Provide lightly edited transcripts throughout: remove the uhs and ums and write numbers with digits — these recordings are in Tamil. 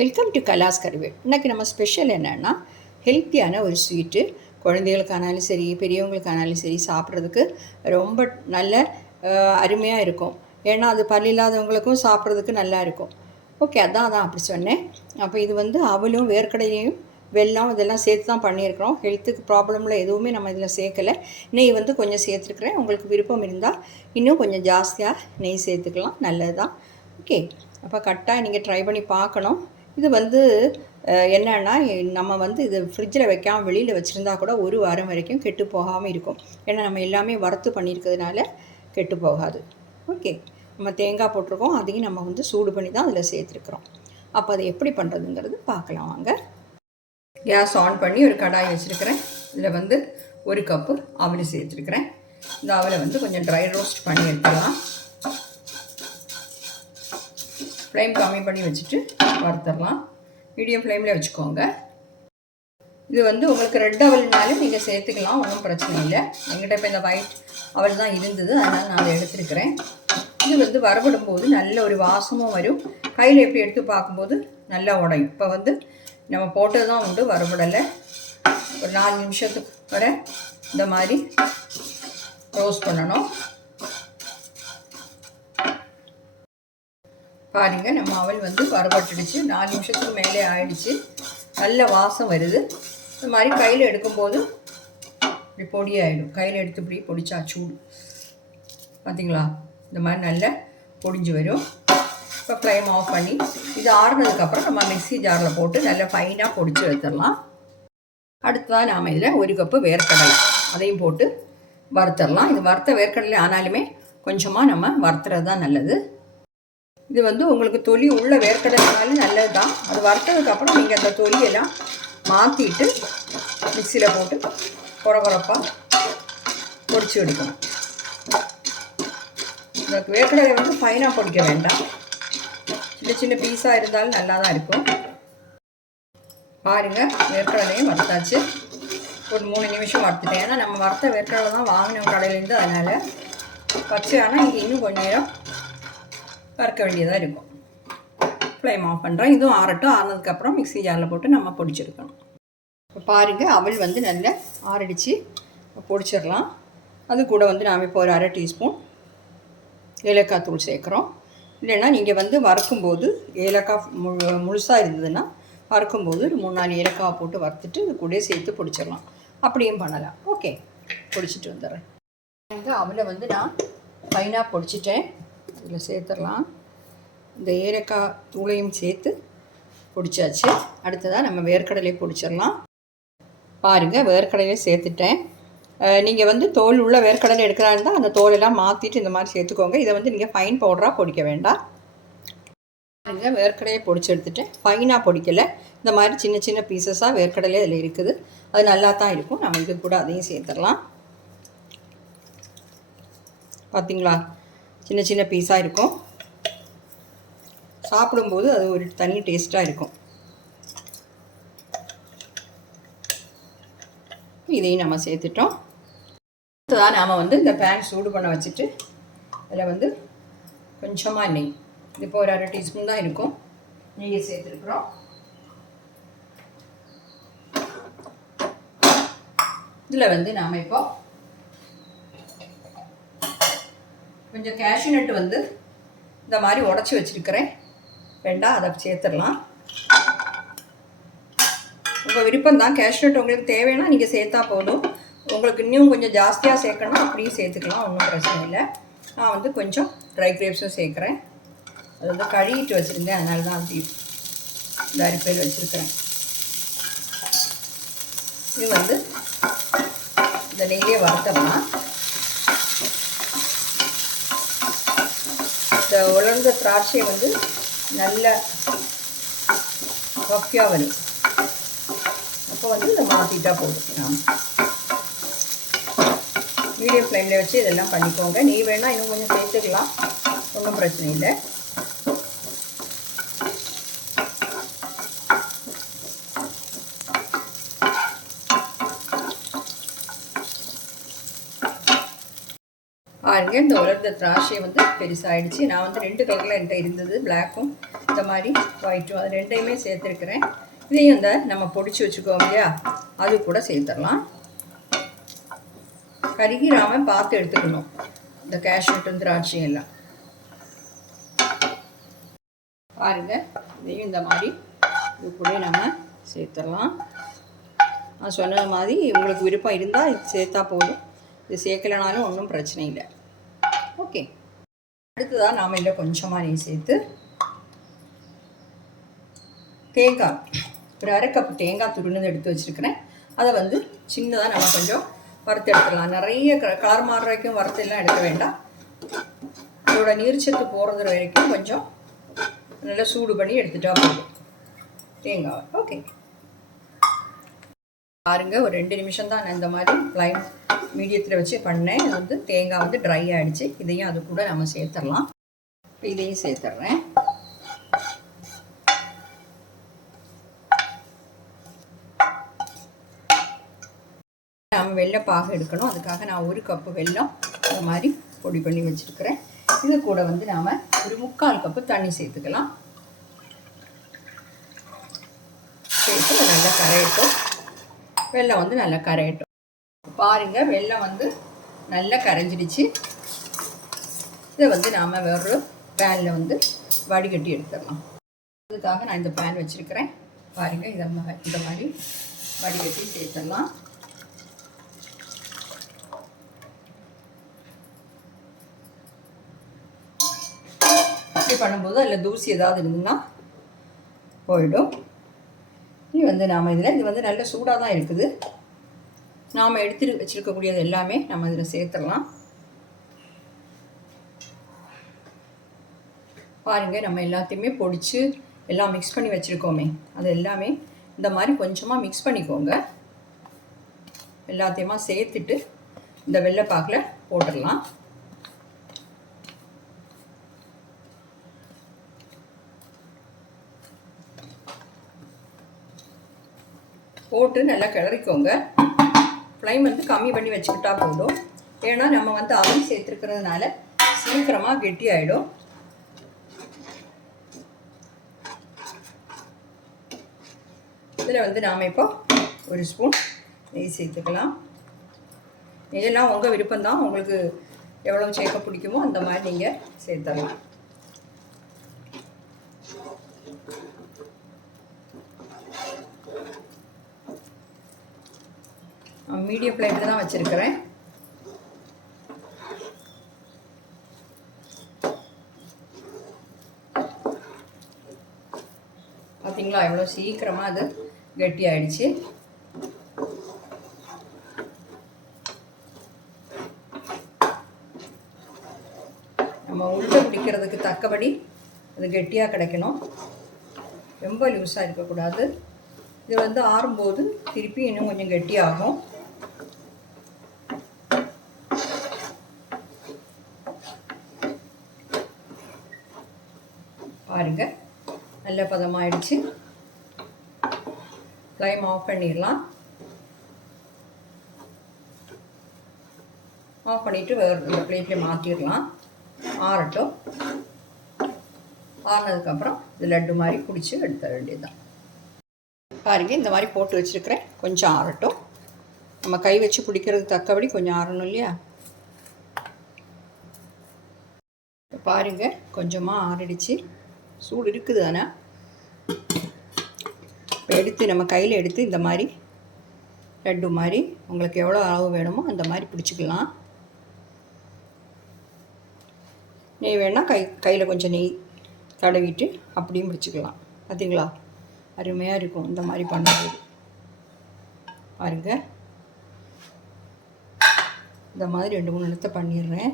Welcome to கலாஸ் Karuvel. இன்றைக்கி நம்ம ஸ்பெஷல் என்னென்னா ஹெல்த்தியான ஒரு ஸ்வீட்டு. குழந்தைகளுக்கானாலும் சரி, பெரியவங்களுக்கானாலும் சரி, சாப்பிட்றதுக்கு ரொம்ப நல்ல அருமையாக இருக்கும். ஏன்னா அது பல் இல்லாதவங்களுக்கும் சாப்பிட்றதுக்கு நல்லா இருக்கும். ஓகே, அதான் அப்படி சொன்னேன். அப்போ இது வந்து அவலும் வேர்க்கடையிலையும் வெல்லம் இதெல்லாம் சேர்த்து தான் பண்ணியிருக்கிறோம். ஹெல்த்துக்கு ப்ராப்ளமில் எதுவுமே நம்ம இதில் சேர்க்கலை. நெய் வந்து கொஞ்சம் சேர்த்துருக்குறேன். உங்களுக்கு விருப்பம் இருந்தால் இன்னும் கொஞ்சம் ஜாஸ்தியாக நெய் சேர்த்துக்கலாம், நல்லது தான். ஓகே, அப்போ கரெக்டாக நீங்கள் ட்ரை பண்ணி பார்க்கணும். இது வந்து என்னன்னா, நம்ம வந்து இது ஃப்ரிட்ஜில் வைக்காமல் வெளியில் வச்சுருந்தா கூட ஒரு வாரம் வரைக்கும் கெட்டு போகாமல் இருக்கும். ஏன்னா நம்ம எல்லாமே வறுத்து பண்ணியிருக்கிறதுனால கெட்டு போகாது. ஓகே, நம்ம தேங்காய் போட்டிருக்கோம், அதையும் நம்ம வந்து சூடு பண்ணி தான் அதில் சேர்த்துருக்குறோம். அப்போ அதை எப்படி பண்ணுறதுங்கிறது பார்க்கலாம் வாங்க. கேஸ் ஆன் பண்ணி ஒரு கடாய் வச்சுருக்கிறேன். இதில் வந்து 1 கப்பு அவல் சேர்த்துருக்குறேன். இந்த அவலை வந்து கொஞ்சம் ட்ரை ரோஸ்ட் பண்ணி எடுத்துக்கலாம். ஃப்ளேம் கம்மி பண்ணி வச்சுட்டு வறுத்துடலாம். மீடியம் ஃப்ளேமில் வச்சுக்கோங்க. இது வந்து உங்களுக்கு ரெட் அவல்னாலும் நீங்கள் சேர்த்துக்கலாம், ஒன்றும் பிரச்சனை இல்லை. எங்கிட்ட இப்போ இந்த ஒயிட் அவல் தான் இருந்தது, அதனால் நான் அதை எடுத்துருக்கிறேன். இது வந்து வறுபடும் போது நல்ல ஒரு வாசமும் வரும். கையில் எப்படி எடுத்து பார்க்கும்போது நல்லா உடையும். இப்போ வந்து நம்ம போட்டது தான் உண்டு, வறுபடலை. ஒரு 4 நிமிஷத்துக்கு வர இந்த மாதிரி ரோஸ்ட் பண்ணணும். பாருங்கள், நம்ம அவல் வந்து வறுபட்டுடுச்சு. 4 நிமிஷத்துக்கு மேலே ஆயிடுச்சு. நல்ல வாசம் வருது. இந்த மாதிரி கையில் எடுக்கும்போது இப்படி பொடியாயிடும். கையில் எடுத்து இப்படி பொடிச்சா சூடு பார்த்தீங்களா, இந்த மாதிரி நல்ல பொடிஞ்சு வரும். இப்போ ஃப்ளேம் ஆஃப் பண்ணி இது ஆறுனதுக்கப்புறம் நம்ம மிக்ஸி ஜாரில் போட்டு நல்லா ஃபைனாக பொடிச்சு எடுத்துடலாம். அடுத்ததாக நாம் இதில் 1 கப்பு வேர்க்கடலை அதையும் போட்டு வறுத்துடலாம். இது வறுத்த வேர்க்கடலை ஆனாலுமே கொஞ்சமாக நம்ம வறுத்துறது தான் நல்லது. இது வந்து உங்களுக்கு தொலி உள்ள வேர்க்கடலைனாலும் நல்லது தான். அது வறுத்ததுக்கப்புறம் நீங்கள் அந்த தொலியெல்லாம் மாற்றிட்டு மிக்சியில் போட்டு குறப்பாக பொடிச்சு எடுக்கணும். இந்த வேர்க்கடலை வந்து ஃபைனாக பொடிக்க வேண்டாம், சின்ன சின்ன பீஸாக இருந்தாலும் நல்லா தான் இருக்கும். பாருங்கள், வேர்க்கடலையும் வறுத்தாச்சு. ஒரு 3 நிமிஷம் வறுத்துட்டேன். ஏன்னா நம்ம வறுத்த வேர்க்கடலை தான் வாங்கினோம் கடையிலேருந்து, அதனால் பச்சை. ஆனால் இங்கே இன்னும் கொஞ்சம் நேரம் வறுக்க வேண்டியதாக இருக்கும். ஃப்ளேம் ஆஃப் பண்ணுறேன். இதுவும் ஆறட்டும். ஆறினதுக்கப்புறம் மிக்ஸி ஜாரில் போட்டு நம்ம பொடிச்சிருக்கணும். இப்போ பாருங்கள், அவல் வந்து நல்லா ஆறடிச்சு பொடிச்சிடலாம். அது கூட வந்து நாம் இப்போ ஒரு 1/2 டீஸ்பூன் ஏலக்காய் தூள் சேர்க்குறோம். இல்லைன்னா நீங்கள் வந்து வறுக்கும்போது ஏலக்காய் முழுசாக இருந்ததுன்னா வறுக்கும்போது ஒரு 3-4 ஏலக்காய் போட்டு வறுத்துட்டு இது கூட சேர்த்து பொடிச்சிடலாம். அப்படியும் பண்ணலாம். ஓகே, பொடிச்சிட்டு வந்துடுறேன். அவலை வந்து நான் ஃபைனாக பொடிச்சிட்டேன். இதில் சேர்த்துடலாம். இந்த ஏலக்காய் தூளையும் சேர்த்து பொடிச்சாச்சு. அடுத்ததாக நம்ம வேர்க்கடலையை பொடிச்சிடலாம். பாருங்கள், வேர்க்கடலையை சேர்த்துட்டேன். நீங்கள் வந்து தோல் உள்ள வேர்க்கடலை எடுக்கிறா இருந்தால் அந்த தோலெல்லாம் மாற்றிட்டு இந்த மாதிரி சேர்த்துக்கோங்க. இதை வந்து நீங்கள் ஃபைன் பவுடராக பொடிக்க வேண்டாம். பாருங்கள், வேர்க்கடலையை பொடிச்சு எடுத்துட்டேன். ஃபைனாக பொடிக்கலை, இந்த மாதிரி சின்ன சின்ன பீசஸாக வேர்க்கடலை அதில் இருக்குது. அது நல்லா தான் இருக்கும். நம்ம இது கூட அதையும் சேர்த்துடலாம். பார்த்தீங்களா, சின்ன சின்ன பீஸாக இருக்கும். சாப்பிடும்போது அது ஒரு தனி டேஸ்ட்டாக இருக்கும். இதையும் நம்ம சேர்த்துட்டோம். அடுத்ததான் நாம் வந்து இந்த பேன் சூடு பண்ண வச்சுட்டு அதில் வந்து கொஞ்சமாக நெய், இது இப்போ ஒரு 1/2 டீஸ்பூன் தான் இருக்கும், நெய்யை சேர்த்துருக்குறோம். இதில் வந்து நாம் இப்போ கொஞ்சம் கேஷ்யூ நட்டு வந்து இந்த மாதிரி உடச்சி வச்சுருக்கிறேன். வேண்டாம், அதை சேர்த்துடலாம். உங்கள் விருப்பம் தான். கேஷ்யூ நட் உங்களுக்கு தேவைன்னா நீங்கள் சேர்த்தா போதும். உங்களுக்கு இன்னும் கொஞ்சம் ஜாஸ்தியாக சேர்க்கணும் அப்படியும் சேர்த்துக்கலாம், ஒன்றும் பிரச்சனை இல்லை. நான் வந்து கொஞ்சம் ட்ரை கிரேப்ஸும் சேர்க்குறேன். அது வந்து கழுவிட்டு வச்சுருந்தேன், அதனால தான் அப்படி இந்த அரிப்பையில் வச்சுருக்கிறேன். இது வந்து இந்த நெய்யிலே வறுத்தோம்னா இந்த உலர்ந்த திராட்சை வந்து நல்ல பஃபியாக வரும். அப்போ வந்து இதை மாற்றிட்டா போதும். மீடியம் ஃப்ளேமில் வச்சு இதெல்லாம் பண்ணிக்கோங்க. நெய் வேணால் இன்னும் கொஞ்சம் சேர்த்துக்கலாம், ஒன்றும் பிரச்சனை இல்லை. பாருங்க, இந்த உலர்ந்த திராட்சை வந்து பெருசாகிடுச்சு. நான் வந்து 2 கலரில் என்கிட்ட இருந்தது, பிளாக்கும் இந்த மாதிரி ஒயிட்டும் அது ரெண்டையுமே சேர்த்துருக்குறேன். இதையும் இந்த நம்ம பொடிச்சு வச்சுக்கோம் இல்லையா, அது கூட சேர்த்துடலாம். கருகிராமல் பார்த்து எடுத்துக்கணும் இந்த கேஷ்நட்டும் திராட்சையும் எல்லாம். பாருங்கள், இதையும் இந்த மாதிரி இது கூட நம்ம சேர்த்துடலாம். நான் சொன்ன மாதிரி உங்களுக்கு விருப்பம் இருந்தால் இது சேர்த்தா போதும், இது சேர்க்கலனாலும் ஒன்றும் பிரச்சனை இல்லை. ஓகே, அடுத்ததாக நாம் இதில் கொஞ்சமாக நெய் சேர்த்து தேங்காய் ஒரு 1/2 கப் தேங்காய் துருணுது எடுத்து வச்சுருக்கிறேன். அதை சின்னதாக நம்ம கொஞ்சம் வறுத்து எடுத்துடலாம். நிறைய கலர் மாறுற வரைக்கும் வறுத்தெல்லாம் எடுக்க வேண்டாம். இதோட நீர்ச்சத்து போகிறது வரைக்கும் கொஞ்சம் நல்லா சூடு பண்ணி எடுத்துட்டா போதும் தேங்காய். ஓகே, பாருங்கள், ஒரு 2 நிமிஷம் தான் நான் இந்த மாதிரி ஃப்ளைம் மீடியத்தில் வச்சு பண்ணேன். இது தேங்காய் ட்ரை ஆகிடுச்சு. இதையும் அது கூட நம்ம சேர்த்துடலாம். இதையும் சேர்த்துட்றேன். நம்ம வெல்லைப்பாக எடுக்கணும். அதுக்காக நான் 1 கப்பு வெல்லம் இந்த மாதிரி பொடி பண்ணி வச்சுருக்கிறேன். இது கூட நாம் ஒரு 3/4 கப்பு தண்ணி சேர்த்துக்கலாம். சேர்த்து நல்லா கரையட்டும். வெல்லம் நல்லா கரையட்டும். பாருங்கள், வெல்லம் நல்லா கரைஞ்சிடுச்சு. இதை நாம் வேறொரு பேனில் வடிகட்டி எடுத்துடலாம். அதுக்காக நான் இந்த பேன் வச்சுருக்கிறேன். பாருங்கள், இந்த மாதிரி வடிகட்டி சேர்த்துடலாம். இப்படி பண்ணும்போது அதில் தூசி ஏதாவது இருந்ததுன்னா போயிடும். இது நாம் இதில் இது நல்ல சூடாக தான் இருக்குது. நாம் எடுத்து வச்சுருக்கக்கூடியது எல்லாமே நம்ம இதில் சேர்த்துடலாம். பாருங்கள், நம்ம எல்லாத்தையுமே பொடிச்சு எல்லாம் மிக்ஸ் பண்ணி வச்சுருக்கோமே, அது எல்லாமே இந்த மாதிரி கொஞ்சமாக மிக்ஸ் பண்ணிக்கோங்க. எல்லாத்தையுமா சேர்த்துட்டு இந்த வெள்ளைப்பாக்கில் போட்டுடலாம். போட்டு நல்லா கிளறிக்கோங்க. ஃப்ளைம் கம்மி பண்ணி வச்சுக்கிட்டா போதும். ஏன்னா நம்ம அவல் சேர்த்துருக்கிறதுனால சீக்கிரமாக கெட்டி ஆகிடும். இதில் நாம் இப்போ 1 ஸ்பூன் நெய் சேர்த்துக்கலாம். நெய்யெல்லாம் உங்கள் விருப்பம்தான். உங்களுக்கு எவ்வளோ சேர்க்க பிடிக்குமோ அந்த மாதிரி நீங்கள் சேர்த்துடலாம். மீடியம் ஃப்ளேமில் தான் வச்சுருக்கிறேன். பார்த்தீங்களா, எவ்வளோ சீக்கிரமாக அது கெட்டி ஆயிடுச்சு. நம்ம உள்ள பிடிக்கிறதுக்கு தக்கபடி அது கெட்டியாக கிடைக்கணும். ரொம்ப லூஸாக இருக்கக்கூடாது. இது ஆறும்போது திருப்பி இன்னும் கொஞ்சம் கெட்டியாகும். பாருங்கள், நல்ல பதமாகிடுச்சு. ஃப்ளைம் ஆஃப் பண்ணிடலாம். ஆஃப் பண்ணிவிட்டு வேறு இந்த பிளேட்டில் மாற்றிடலாம். ஆறட்டும். ஆறினதுக்கப்புறம் இது லட்டு மாதிரி பிடிச்சி எடுத்த வேண்டியதுதான். பாருங்கள், இந்த மாதிரி போட்டு வச்சுருக்கிறேன். கொஞ்சம் ஆறட்டும். நம்ம கை வச்சு பிடிக்கிறதுக்கு தக்கபடி கொஞ்சம் ஆறணும் இல்லையா. பாருங்கள், கொஞ்சமாக ஆறிடுச்சு. சூடு இருக்குது. ஆனால் இப்போ எடுத்து நம்ம கையில் எடுத்து இந்த மாதிரி லட்டு மாதிரி உங்களுக்கு எவ்வளோ அளவு வேணுமோ அந்த மாதிரி பிடிச்சிக்கலாம். நெய் வேணால் கையில் கொஞ்சம் நெய் தடவிட்டு அப்படியும் பிடிச்சிக்கலாம். பார்த்தீங்களா, அருமையாக இருக்கும் இந்த மாதிரி பண்ணுறது. பாருங்கள், இந்த மாதிரி 2-3 இடத்த பண்ணிடுறேன்.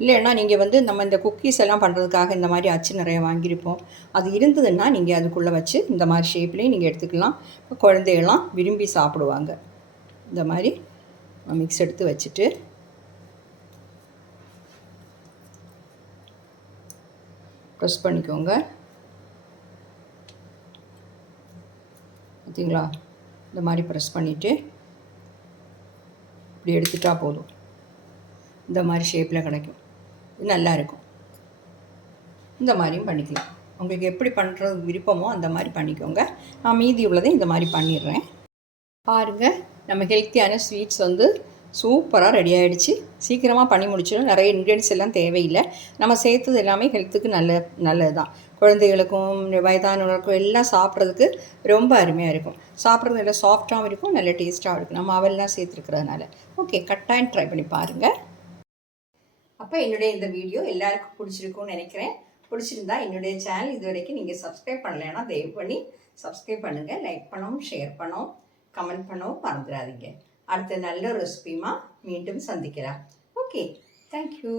இல்லைன்னா நீங்கள் நம்ம இந்த குக்கீஸ் எல்லாம் பண்ணுறதுக்காக இந்த மாதிரி அச்சு நிறைய வாங்கியிருப்போம். அது இருந்ததுன்னா நீங்கள் அதுக்குள்ளே வச்சு இந்த மாதிரி ஷேப்லேயும் நீங்கள் எடுத்துக்கலாம். இப்போ குழந்தைகள்லாம் விரும்பி சாப்பிடுவாங்க. இந்த மாதிரி மிக்ஸ் எடுத்து வச்சுட்டு ப்ரெஸ் பண்ணிக்கோங்க. பார்த்தீங்களா, இந்த மாதிரி ப்ரெஸ் பண்ணிவிட்டு இப்படி எடுத்துட்டா போதும். இந்த மாதிரி ஷேப்பில் கிடைக்கும். இது நல்லாயிருக்கும். இந்த மாதிரியும் பண்ணிக்கலாம். உங்களுக்கு எப்படி பண்ணுறது விருப்பமோ அந்த மாதிரி பண்ணிக்கோங்க. நான் மீதி உள்ளதை இந்த மாதிரி பண்ணிடுறேன். பாருங்கள், நம்ம ஹெல்த்தியான ஸ்வீட்ஸ் வந்து சூப்பராக ரெடி ஆகிடுச்சு. சீக்கிரமாக பண்ணி முடிச்சிடும். நிறைய இன்க்ரீடியன்ஸ் எல்லாம் தேவையில்லை. நம்ம சேர்த்தது எல்லாமே ஹெல்த்துக்கு நல்லது தான். குழந்தைகளுக்கும் வயதானவர்களுக்கும் எல்லாம் சாப்பிட்றதுக்கு ரொம்ப அருமையாக இருக்கும். சாப்பிட்றது நல்லா சாஃப்டாகவும் இருக்கும், நல்ல டேஸ்ட்டாகவும் இருக்கும். நம்ம அவெல்லாம் சேர்த்துருக்கிறதுனால. ஓகே, கட்டாயம் ட்ரை பண்ணி பாருங்கள். அப்போ என்னுடைய இந்த வீடியோ எல்லாருக்கும் பிடிச்சிருக்கும்னு நினைக்கிறேன். பிடிச்சிருந்தா என்னுடைய சேனல் இது வரைக்கும் நீங்கள் சப்ஸ்கிரைப் பண்ணலைன்னா தயவு பண்ணி சப்ஸ்கிரைப் பண்ணுங்கள். லைக் பண்ணவும், ஷேர் பண்ணவும், கமெண்ட் பண்ணவும் மறந்துடாதீங்க. அடுத்த நல்ல ரெசிபியுமா மீண்டும் சந்திக்கலாம். Okay, thank you.